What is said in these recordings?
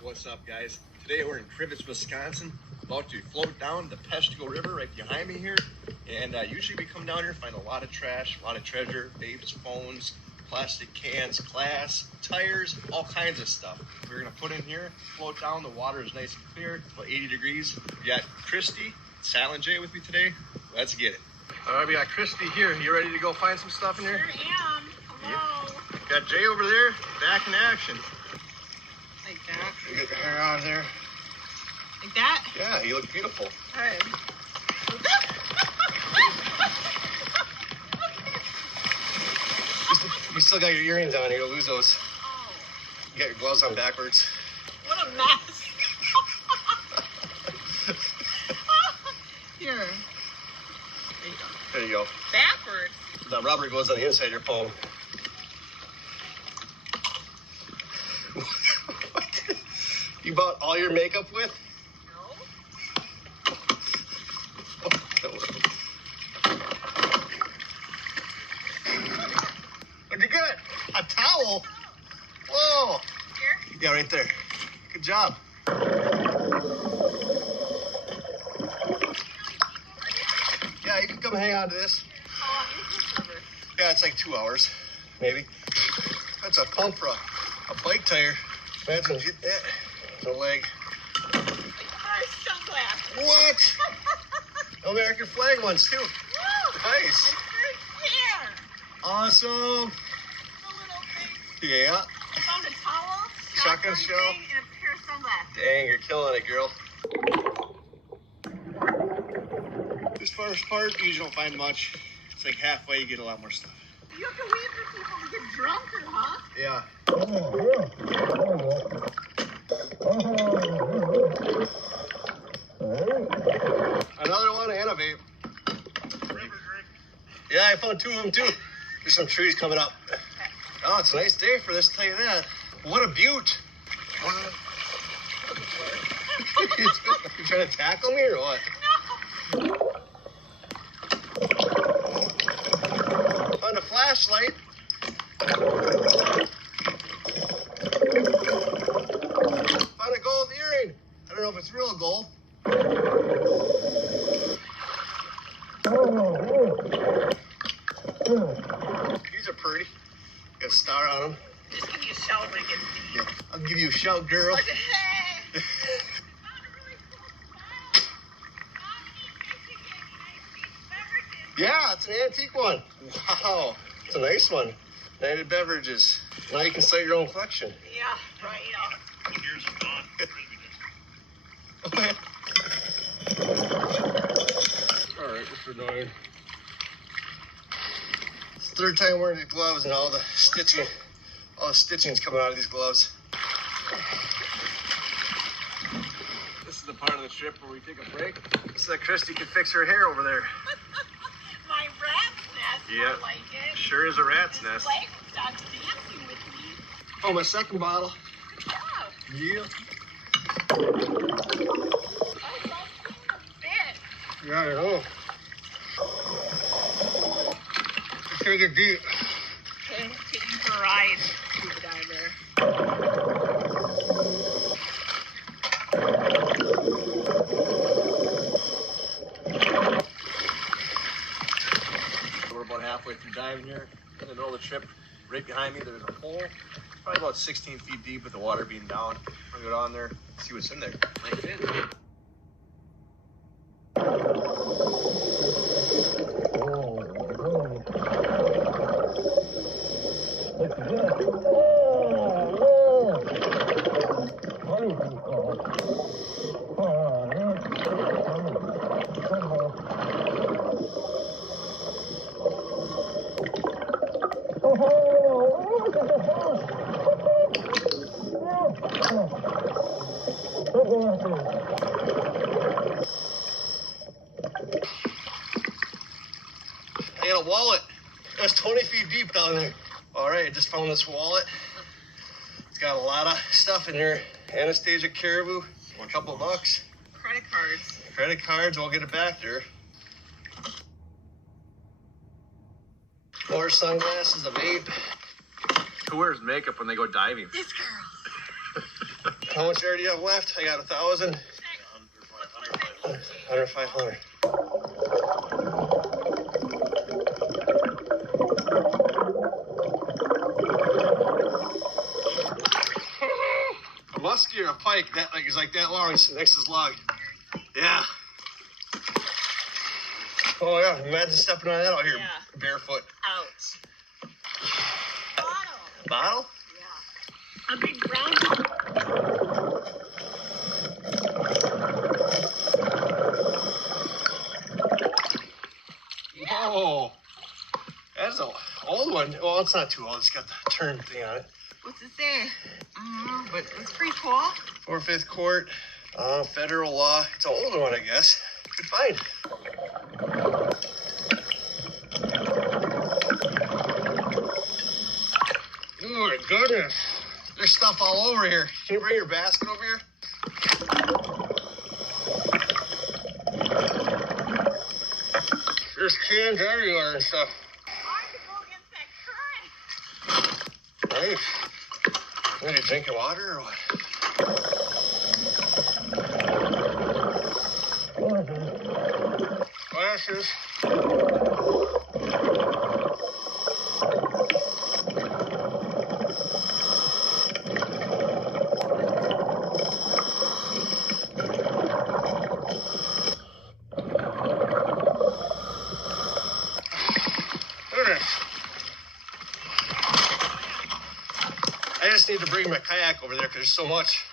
What's up, guys? Today we're in Crivitz, Wisconsin, about to float down the Peshtigo River right behind me here. And usually we come down here and find a lot of trash, a lot of treasure, babes' phones, plastic cans, glass, tires, all kinds of stuff. We're gonna put in here, float down. The water is nice and clear, it's about 80 degrees. We got Christie, Silent J with me today. Let's get it. All right, we got Christie here. You ready to go find some stuff in here? Sure am. Hello. Yeah. Got Jay over there, back in action. Like that? You get your hair out of there. Like that? Yeah, you look beautiful. All right. You still got your earrings on. You'll lose those. Oh. You got your gloves on backwards. What a mess. Here. There you go. There you go. Backwards. The rubber goes on the inside of your phone. What? You bought all your makeup with? No. What'd you get? A towel? Whoa. Here? Yeah, right there. Good job. Yeah, you can come hang on to this. How long is this river? Yeah, it's like 2 hours, maybe. That's a pump for a bike tire. Imagine if you get that. The leg. Sunglasses. What? American flag ones too. Woo! Nice. Here. Awesome. The little thing. Yeah. I found a towel, Shotgun shell. thing, and a pair of sunglasses. Dang, you're killing it, girl. This first part, you don't find much. It's like halfway, you get a lot more stuff. You have to wait for people to get drunker, huh? Yeah. Another one and a vape. Yeah, I found 2 of them too. There's some trees coming up. Oh, it's a nice day for this, I'll tell you that. What a beaut. You trying to tackle me or what? No. Found a flashlight. Found a gold earring. I don't know if it's real gold. These are pretty. Got a star on them. Just give me a shout when it gets deep. Yeah, I'll give you a shout, girl. Hey! I found a really cool spot. Yeah, it's an antique one. Wow, it's a nice one. United Beverages. Now you can start your own collection. Yeah, right. Here's a gone. All right, what's for 9? It's the 3rd time wearing these gloves, and all the stitching's coming out of these gloves. This is the part of the trip where we take a break so that Christie can fix her hair over there. My rat's nest. Yeah. I like it. Sure is a rat's His nest. leg stops dancing with me. Oh, my second bottle. Good job. Yeah. Oh, it's all clean a bit. Yeah, I know. Take it deep. Okay, take you for a ride, scuba diver. We're about halfway through diving here. In the middle of the trip, right behind me, there's a hole. Probably about 16 feet deep with the water being down. I'm gonna go down there, see what's in there. Might fit. I got a wallet. That's 20 feet deep down there. All right, I just found this wallet. It's got a lot of stuff in there. Anastasia Caribou, a couple of bucks. Credit cards. Credit cards, we'll get it back there. More sunglasses, a vape. Who wears makeup when they go diving? This girl. How much air do you have left? I got 1,000. 100, 500. A muskie or a pike that is like that long. It's next to his log. Yeah. Oh yeah, imagine stepping on that out here barefoot. Ouch. Bottle. Bottle? Yeah. A big brown. Oh, that's an old one. Well, it's not too old. It's got the turn thing on it. What's it say? But it's pretty cool. 4/5 quart, federal law. It's an older one, I guess. Good find. Oh my goodness. There's stuff all over here. Can you bring your basket over here? There's cans everywhere and stuff. Hard to go against that current. Nice. What, are you drinking water or what? Glasses. I just need to bring my kayak over there because there's so much.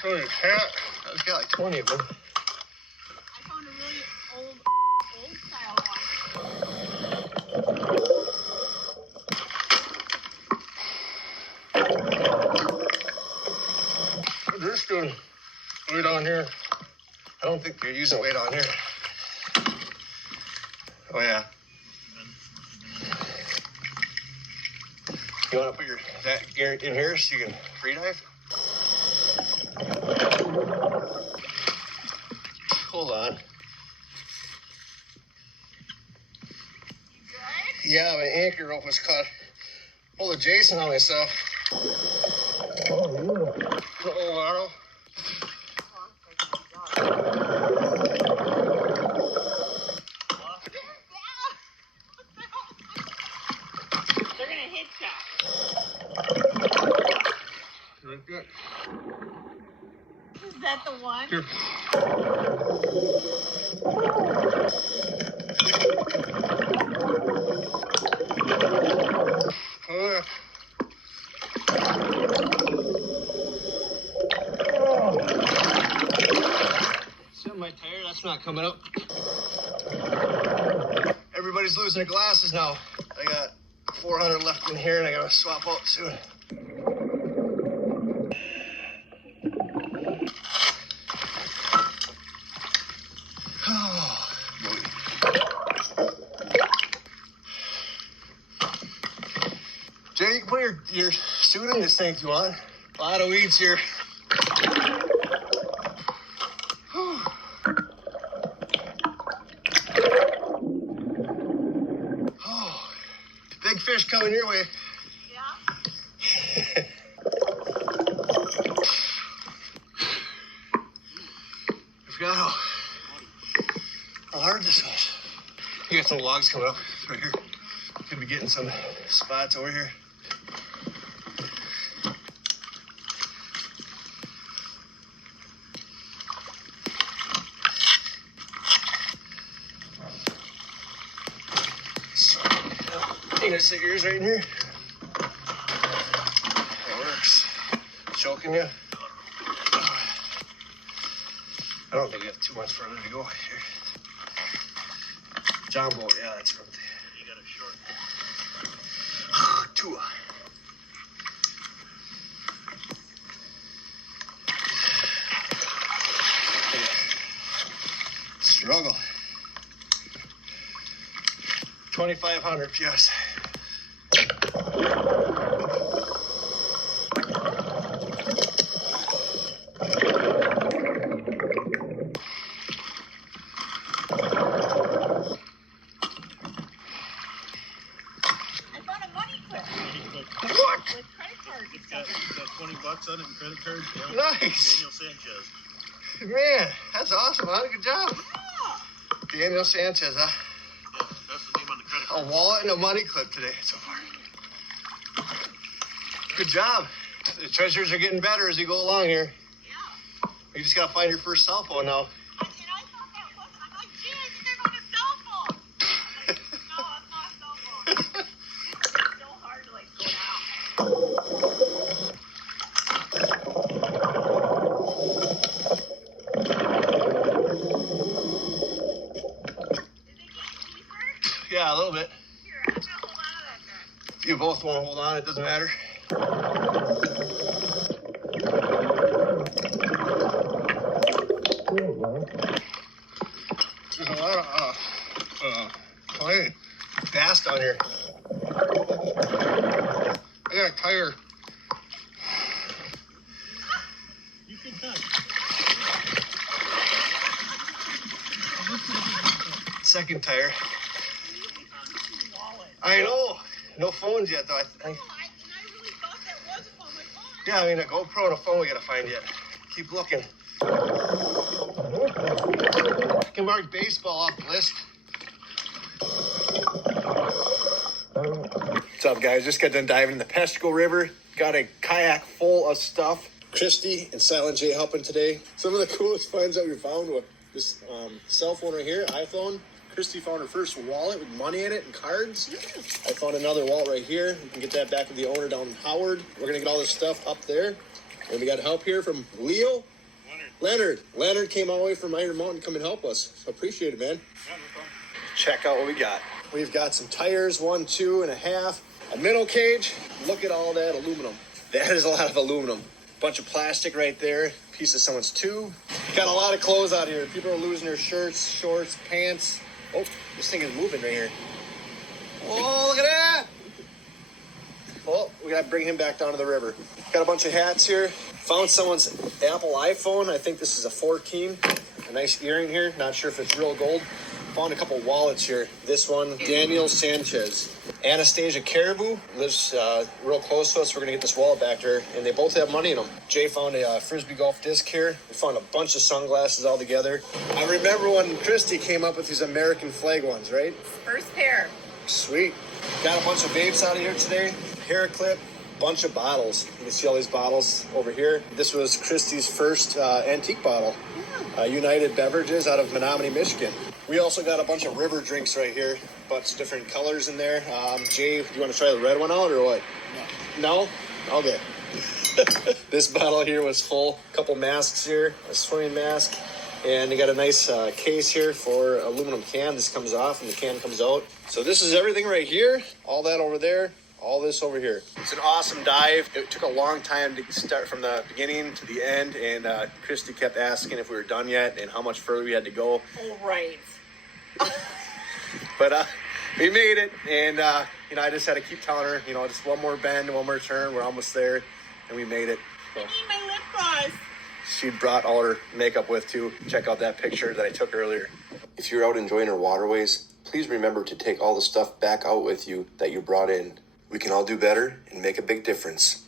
So his hat, I've got like 20 of them. I found a really old style one. They're just doing weight on here. I don't think they're using weight on here. Oh yeah. You want to put your that gear in here so you can free dive? Hold on. You good? Yeah, my anchor rope was caught. Pull the Jason on myself. Oh, yeah. Oh, Arnold. They're gonna hit you. Right there. Is that the one? Here. Oh, yeah. See my tire? That's not coming up. Everybody's losing their glasses now. I got 400 left in here and I gotta swap out soon. Oh, boy. Jay, you can put your suit in this thing if you want. A lot of weeds here. Oh, big fish coming your way. Yeah. I forgot how hard this was. You got some logs coming up right here. Could be getting some spots over here. You gonna stick yours right in here? That works. Choking you? I don't think you have too much further to go here. John boat, yeah, that's right. You got a short. Tua. Struggle. 2,500 PS. Got $20 on it in credit card. Nice. Daniel Sanchez. Man, that's awesome, huh? Good job. Yeah. Daniel Sanchez, huh? Yeah, that's the name on the credit card. A wallet and a money clip today so far. Good job. The treasures are getting better as you go along here. Yeah. You just gotta find your first cell phone now. And I thought that was, I'm like, gee, I think they're going to cell phone. I'm like, no, it's not a cell phone. It's so hard to, like, go down. Is it getting deeper? Yeah, a little bit. Here, I'm going to hold on to that then. If you both want to hold on, it doesn't matter. There's a lot of clay bass down here. I got a tire. You can touch. Second tire. We found two wallets. I know. No phones yet, though. Oh, and I really thought that was a phone. Like, oh, Yeah, I mean, a GoPro and a phone we gotta find yet. Keep looking. I can mark baseball off the list. What's up, guys? Just got done diving in the Peshtigo River. Got a kayak full of stuff. Christie and Silent J helping today. Some of the coolest finds that we found with this cell phone right here, iPhone. Christie found her first wallet with money in it and cards. I found another wallet right here. We can get that back to the owner down in Howard. We're gonna get all this stuff up there. And we got help here from Leo. Leonard came all the way from Iron Mountain to come and help us. So appreciate it, man. Yeah, no problem. Check out what we got. We've got some tires, 1, 2.5, a minnow cage. Look at all that aluminum. That is a lot of aluminum. Bunch of plastic right there. Piece of someone's tube. Got a lot of clothes out here. People are losing their shirts, shorts, pants. Oh, this thing is moving right here. Oh, look at that. Well, we got to bring him back down to the river. Got a bunch of hats here. Found someone's Apple iPhone. I think this is a 14. A nice earring here. Not sure if it's real gold. Found a couple wallets here. This one, Daniel Sanchez. Anastasia Caribou lives real close to us. We're going to get this wallet back to her. And they both have money in them. Jay found a Frisbee golf disc here. We found a bunch of sunglasses all together. I remember when Christie came up with these American flag ones, right? first pair. Sweet. Got a bunch of vapes out of here today. Hair clip. Bunch of bottles. You can see all these bottles over here. This was Christie's first antique bottle. United Beverages out of Menominee, Michigan. We also got a bunch of river drinks right here. Bunch of different colors in there. Jay, do you want to try the red one out or what? No? Okay. This bottle here was full. A couple masks here. A swimming mask. And they got a nice case here for aluminum can. This comes off and the can comes out. So this is everything right here. All that over there. All this over here. It's an awesome dive. It took a long time to start from the beginning to the end, and Christie kept asking if we were done yet and how much further we had to go. Oh, right. But we made it, and I just had to keep telling her, just one more bend, one more turn, we're almost there, and we made it. So I need my lip gloss. she brought all her makeup with too. Check out that picture that I took earlier. If you're out enjoying our waterways, please remember to take all the stuff back out with you that you brought in. We can all do better and make a big difference.